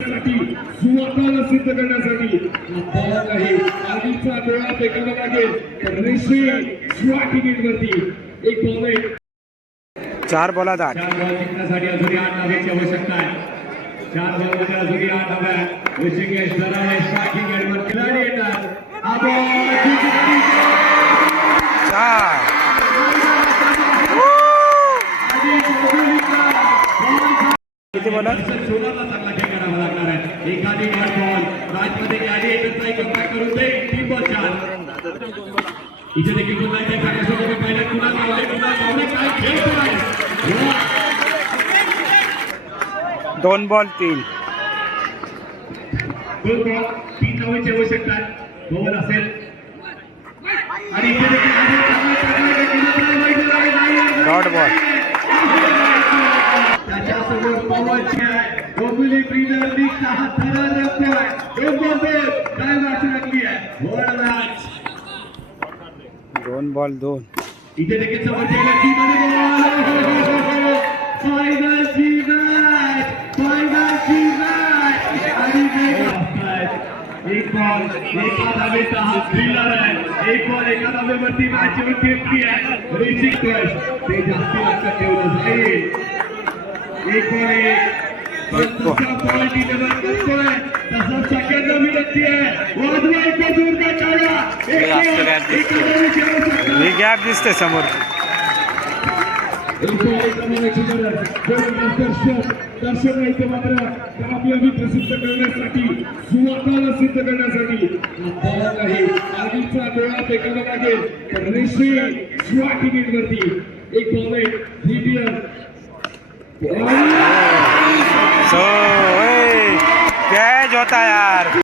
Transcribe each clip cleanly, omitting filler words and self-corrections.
सुवर्णाला सिद्ध करण्यासाठी बॉल आहे आधीचा डोळा फेकावा लागेल तर रेषे स्ट्रायकिंग गेटवरती एक बॉल आहे 4 बॉलात 8 4 बॉल जिंकण्यासाठी अजूनही 8 धावेची आवश्यकता आहे 4 बॉलमध्ये अजूनही 8 धावा ऋषिकेश दराळे स्ट्रायकिंग गेटवर खिलाडी येतात हा बॉल 4 किती बॉल सोनाला चांगला खेळ करावा लागणार आहे एखादी गॉड बॉल राजमध्ये गाडी एकच नाही कम्बॅक करून दे 3 बॉल 4 इथे देखील पुन्हा एकदा कार्यक्रमामध्ये पाहिलं पुन्हा गावले काय खेळ आहे 2 बॉल 3 2 बॉल 3 धावांची आवश्यकता आहे बॉल असेल आणि इथे देखील डॉट बॉल त्याच्यासमोर पवनची आहे डोंबिवली प्रीमियर लीगचा हा थरार रंगतोय एक बॉल काय मॅच रंगली आहे वर्ल्ड मॅच 2 बॉल 2 इथे देखील समोरच्या टीममध्ये फायनलची मॅच आणि एक बॉल एका धावेचा हा थ्रिलर आहे एक बॉल एका धावेवरती मॅच जिंकली आहे ऋषिक क्रश ते जास्ती लक्षात ठेवलं जाईल एक बॉल जसा बॉल डिलिव्हर करतोय तसा सेकंड विनंती आहे वाजवा एक जोरदार टाळ्या ही गॅप दिसते समोर दर्शक नाही मात्र आपल्याला प्रसिद्ध करण्यासाठी सुवर्णाला सिद्ध करण्यासाठी बॉल आहे आधीचा डोळा फेकावा लागेल तर रेषे स्ट्रायकिंग गेटवरती एक बॉल आहे सो कैच होता यार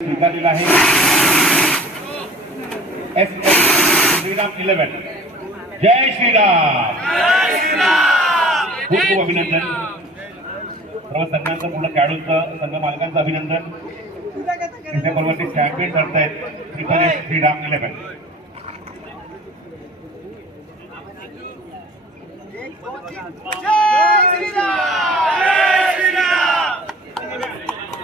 स्वीकारलेला आहे श्रीराम 11 जय श्रीराम खूप खूप अभिनंदन सर्व संघांचं पूर्ण खेळाडूंचं संघ मालकांचं अभिनंदन तिसऱ्या बॉलवरती चॅम्पियन ठरतायत श्रीराम 11 जय श्रीराम